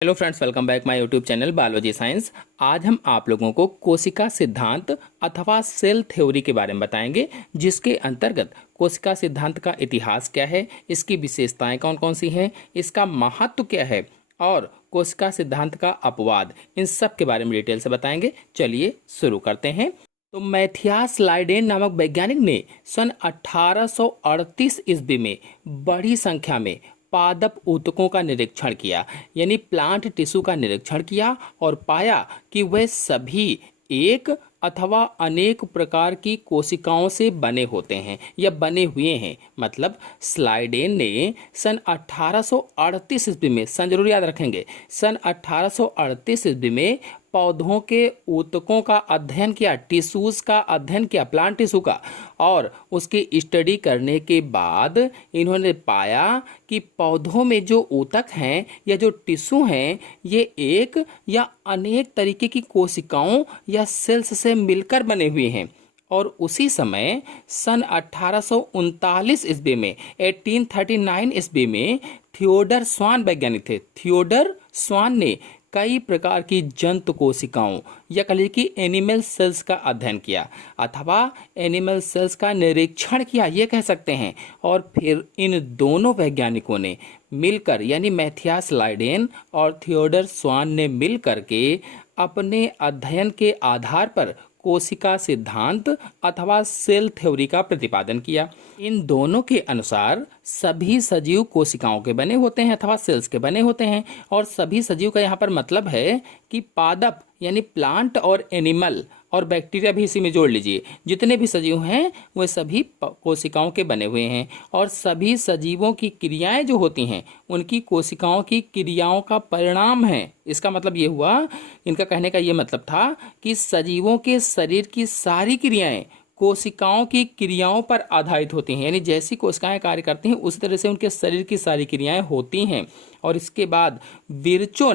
Hello friends, welcome back my YouTube channel biology science. आज हम आप लोगों को कोशिका सिद्धांत अथवा सेल थ्योरी के बारे में बताएंगे, जिसके अंतर्गत कोशिका सिद्धांत का इतिहास क्या है, इसकी विशेषताएं कौन कौन सी हैं, इसका महत्व क्या है और कोशिका सिद्धांत का अपवाद, इन सब के बारे में डिटेल से बताएंगे। चलिए शुरू करते हैं। तो मैथियास लाइडेन नामक वैज्ञानिक ने सन 1838 ईस्वी में बड़ी संख्या में पादप ऊतकों का निरीक्षण किया, यानी प्लांट टिश्यू का निरीक्षण किया और पाया कि वे सभी एक अथवा अनेक प्रकार की कोशिकाओं से बने होते हैं या बने हुए हैं। मतलब स्लाइडेन ने सन 1838 ईस्वी में, सन जरूर याद रखेंगे, सन 1838 ईस्वी में पौधों के ऊतकों का अध्ययन किया, टिश्यूज का अध्ययन किया, प्लांट टिश्यू का, और उसकी स्टडी करने के बाद इन्होंने पाया कि पौधों में जो ऊतक हैं या जो टिश्यू हैं, ये एक या अनेक तरीके की कोशिकाओं या सेल्स से मिलकर बने हुए हैं। और उसी समय सन 1839 ईस्वी में, 1839 ईस्वी में थियोडर स्वान वैज्ञानिक थे। थियोडर स्वान ने कई प्रकार की जंतु कोशिकाओं या कह लीजिए कि एनिमल सेल्स का अध्ययन किया अथवा एनिमल सेल्स का निरीक्षण किया, ये कह सकते हैं। और फिर इन दोनों वैज्ञानिकों ने मिलकर, यानी मैथियास लाइडेन और थियोडर स्वान ने मिलकर के अपने अध्ययन के आधार पर कोशिका सिद्धांत अथवा सेल थ्योरी का प्रतिपादन किया। इन दोनों के अनुसार सभी सजीव कोशिकाओं के बने होते हैं अथवा सेल्स के बने होते हैं। और सभी सजीव का यहाँ पर मतलब है कि पादप यानी प्लांट और एनिमल और बैक्टीरिया भी इसी में जोड़ लीजिए, जितने भी सजीव हैं वे सभी कोशिकाओं के बने हुए हैं। और सभी सजीवों की क्रियाएं जो होती हैं उनकी कोशिकाओं की क्रियाओं का परिणाम है। इसका मतलब ये हुआ, इनका कहने का ये मतलब था कि सजीवों के शरीर की सारी क्रियाएं कोशिकाओं की क्रियाओं पर आधारित होती हैं, यानी जैसी कोशिकाएं कार्य करती हैं उसी तरह से उनके शरीर की सारी क्रियाएं होती हैं। और इसके बाद बिरचो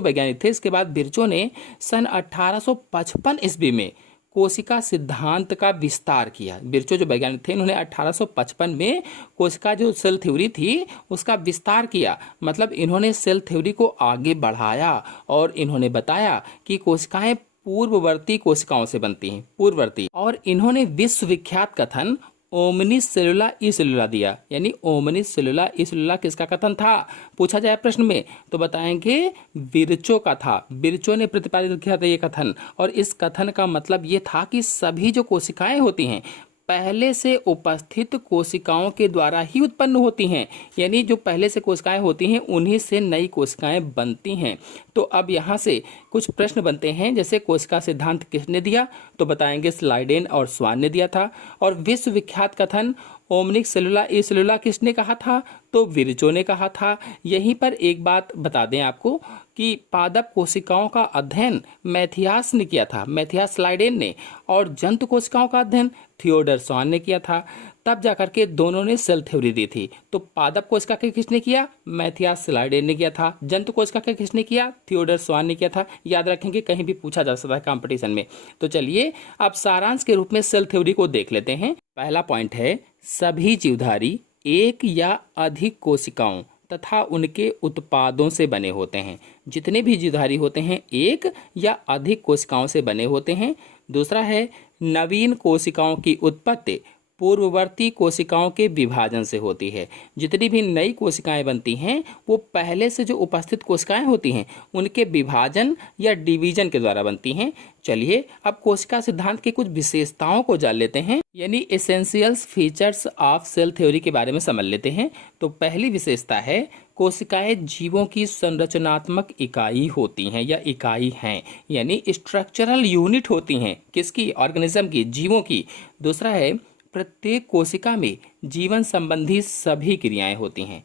वैज्ञानिक थे, इसके बाद बिरचो ने सन 1855 ईस्वी में कोशिका सिद्धांत का विस्तार किया। बिरचो जो वैज्ञानिक थे, इन्होंने 1855 में कोशिका जो सेल थ्योरी थी उसका विस्तार किया। मतलब इन्होंने सेल थ्योरी को आगे बढ़ाया और इन्होंने बताया कि कोशिकाएं पूर्ववर्ती कोशिकाओं से बनती हैं, पूर्ववर्ती। और इन्होंने विश्वविख्यात कथन ओमनिस सेलुला ई सेलुला दिया, यानी ओमनिस सेलुला ई सेलुला किसका कथन था, पूछा जाए प्रश्न में तो बताएंगे बिरचो का था। बिरचो ने प्रतिपादित किया था ये कथन। और इस कथन का मतलब ये था कि सभी जो कोशिकाएं होती हैं पहले से उपस्थित कोशिकाओं के द्वारा ही उत्पन्न होती हैं, यानी जो पहले से कोशिकाएं होती हैं उन्हीं से नई कोशिकाएं बनती हैं। तो अब यहाँ से कुछ प्रश्न बनते हैं, जैसे कोशिका सिद्धांत किसने दिया, तो बताएंगे स्लाइडेन और स्वान ने दिया था। और विश्वविख्यात कथन ओमनिक सेलुला ई सेलुला किसने कहा था, तो बिरचो ने कहा था। यहीं पर एक बात बता दें आपको कि पादप कोशिकाओं का अध्ययन मैथियास ने किया था, मैथियास लाइडेन ने, और जंतु कोशिकाओं का अध्ययन थियोडर स्वान ने किया था। तब जाकर के दोनों ने सेल थ्योरी दी थी। तो पादप कोशिका के किसने किया, मैथियास लाइडेन ने किया था। जंतु कोशिका के किसने किया, थियोडर स्वान ने किया था। याद रखेंगे, कहीं भी पूछा जा सकता है कंपटीशन में। तो चलिए अब सारांश के रूप में सेल थ्योरी को देख लेते हैं। पहला पॉइंट है, सभी जीवधारी एक या अधिक कोशिकाओं तथा उनके उत्पादों से बने होते हैं। जितने भी जीवधारी होते हैं एक या अधिक कोशिकाओं से बने होते हैं। दूसरा है, नवीन कोशिकाओं की उत्पत्ति पूर्ववर्ती कोशिकाओं के विभाजन से होती है। जितनी भी नई कोशिकाएं बनती हैं वो पहले से जो उपस्थित कोशिकाएं होती हैं उनके विभाजन या डिवीजन के द्वारा बनती हैं। चलिए अब कोशिका सिद्धांत की कुछ विशेषताओं को जान लेते हैं, यानी essentials features of cell theory के बारे में समझ लेते हैं। तो पहली विशेषता है, कोशिकाएं जीवों की संरचनात्मक इकाई होती हैं या इकाई हैं, यानी स्ट्रक्चरल यूनिट होती हैं। किसकी, ऑर्गेनिज्म की, जीवों की। दूसरा है, प्रत्येक कोशिका में जीवन संबंधी सभी क्रियाएं होती हैं,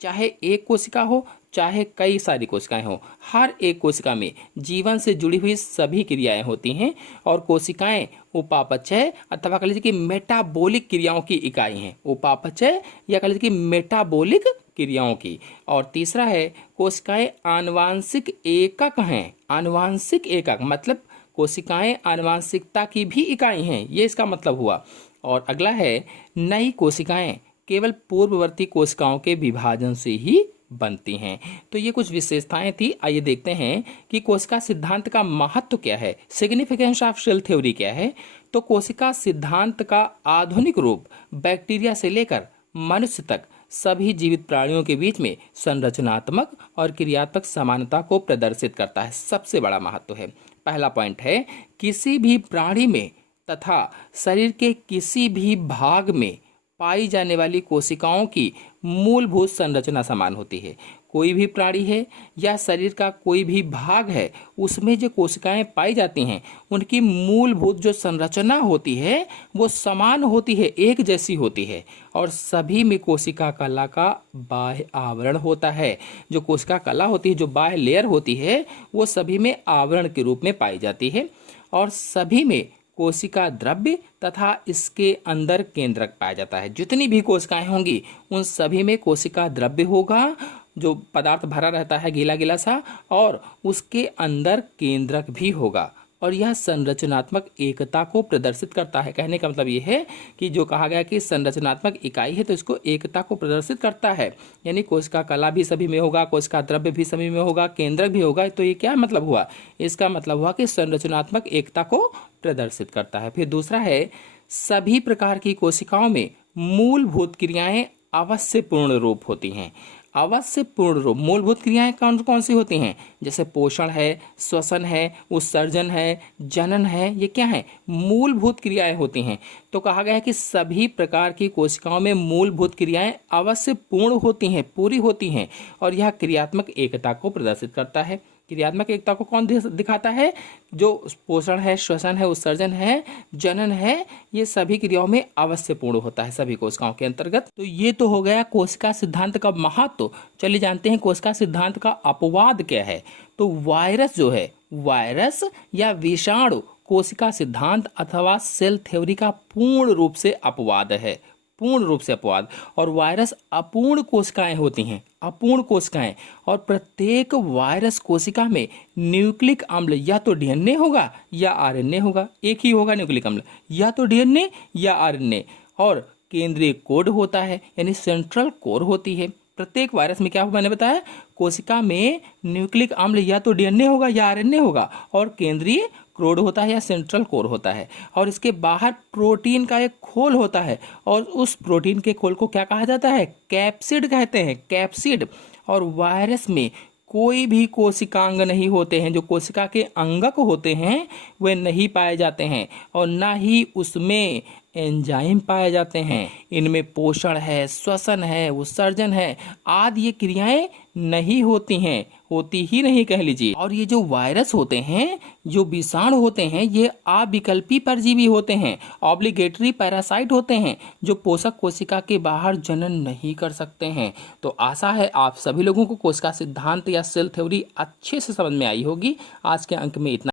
चाहे एक कोशिका हो चाहे कई सारी कोशिकाएं हो, हर एक कोशिका में जीवन से जुड़ी हुई सभी क्रियाएं होती हैं। और कोशिकाएं उपापचय अथवा कह लीजिए कि मेटाबॉलिक क्रियाओं की इकाई हैं, उपापचय या कह लीजिए कि मेटाबॉलिक क्रियाओं की। और तीसरा है, कोशिकाएं आनुवांशिक एकक हैं। आनुवांशिक एकक मतलब कोशिकाएं आनुवांशिकता की भी इकाई हैं, ये इसका मतलब हुआ। और अगला है, नई कोशिकाएं केवल पूर्ववर्ती कोशिकाओं के विभाजन से ही बनती हैं। तो ये कुछ विशेषताएं थी। आइए देखते हैं कि कोशिका सिद्धांत का महत्व क्या है, सिग्निफिकेंस ऑफ सेल थ्योरी क्या है। तो कोशिका सिद्धांत का आधुनिक रूप बैक्टीरिया से लेकर मनुष्य तक सभी जीवित प्राणियों के बीच में संरचनात्मक और क्रियात्मक समानता को प्रदर्शित करता है। सबसे बड़ा महत्व है। पहला पॉइंट है, किसी भी प्राणी में तथा शरीर के किसी भी भाग में पाई जाने वाली कोशिकाओं की मूलभूत संरचना समान होती है। कोई भी प्राणी है या शरीर का कोई भी भाग है, उसमें जो कोशिकाएं पाई जाती हैं उनकी मूलभूत जो संरचना होती है वो समान होती है, एक जैसी होती है। और सभी में कोशिका कला का बाह्य आवरण होता है। जो कोशिका कला होती है, जो बाह्य लेयर होती है, वो सभी में आवरण के रूप में पाई जाती है। और सभी में कोशिका द्रव्य तथा इसके अंदर केंद्रक पाया जाता है। जितनी भी कोशिकाएं होंगी उन सभी में कोशिका द्रव्य होगा, जो पदार्थ भरा रहता है गीला गीला सा, और उसके अंदर केंद्रक भी होगा। और यह संरचनात्मक एकता को प्रदर्शित करता है। कहने का मतलब ये है कि जो कहा गया कि संरचनात्मक इकाई है तो इसको एकता को प्रदर्शित करता है। यानी कोशिका कला भी सभी में होगा, कोशिका द्रव्य भी सभी में होगा, केंद्रक भी होगा। तो ये क्या मतलब हुआ? इसका मतलब हुआ कि संरचनात्मक एकता को प्रदर्शित करता है। फिर दूसरा है, सभी प्रकार की कोशिकाओं में मूलभूत क्रियाएं अवश्य पूर्ण रूप होती हैं। अवश्य पूर्ण रूप मूलभूत क्रियाएं कौन कौन सी होती हैं? जैसे पोषण है, श्वसन है, उत्सर्जन है, जनन है, ये क्या है? मूलभूत क्रियाएं होती हैं। तो कहा गया है कि सभी प्रकार की कोशिकाओं में मूलभूत क्रियाएं अवश्य पूर्ण होती हैं, पूरी होती हैं। और यह क्रियात्मक एकता को प्रदर्शित करता है। क्रियात्मक एकता को कौन दिखाता है? जो पोषण है, श्वसन है, उत्सर्जन है, जनन है, ये सभी क्रियाओं में अवश्य पूर्ण होता है सभी कोशिकाओं के अंतर्गत। तो ये तो हो गया कोशिका सिद्धांत का महत्व। चलिए जानते हैं कोशिका सिद्धांत का अपवाद क्या है। तो वायरस जो है, वायरस या विषाणु कोशिका सिद्धांत अथवा सेल थ्योरी का पूर्ण रूप से अपवाद है, पूर्ण रूप से अपवाद। और वायरस अपूर्ण कोशिकाएं होती हैं, अपूर्ण कोशिकाएं। और प्रत्येक वायरस कोशिका में न्यूक्लिक अम्ल या तो डीएनए होगा या आरएनए होगा, एक ही होगा न्यूक्लिक अम्ल, या तो डीएनए या आरएनए। और केंद्रीय कोड होता है, यानी सेंट्रल कोर होती है। प्रत्येक वायरस में क्या होगा, मैंने बताया, कोशिका में न्यूक्लिक अम्ल या तो डीएनए होगा या आरएनए होगा, और केंद्रीय क्रोड होता है या सेंट्रल कोर होता है। और इसके बाहर प्रोटीन का एक खोल होता है, और उस प्रोटीन के खोल को क्या कहा जाता है? कैप्सिड कहते हैं, कैप्सिड। और वायरस में कोई भी कोशिकांग नहीं होते हैं। जो कोशिका के अंगक होते हैं वे नहीं पाए जाते हैं, और ना ही उसमें एंजाइम पाए जाते हैं। इनमें पोषण है, श्वसन है, उत्सर्जन है आदि ये क्रियाएं नहीं होती हैं, होती ही नहीं कह लीजिए। और ये जो वायरस होते हैं, जो विषाणु होते हैं, ये अविकल्पी परजीवी होते हैं, ऑब्लिगेटरी पैरासाइट होते हैं, जो पोषक कोशिका के बाहर जनन नहीं कर सकते हैं। तो आशा है आप सभी लोगों को कोशिका सिद्धांत या सेल थ्योरी अच्छे से समझ में आई होगी। आज के अंक में इतना।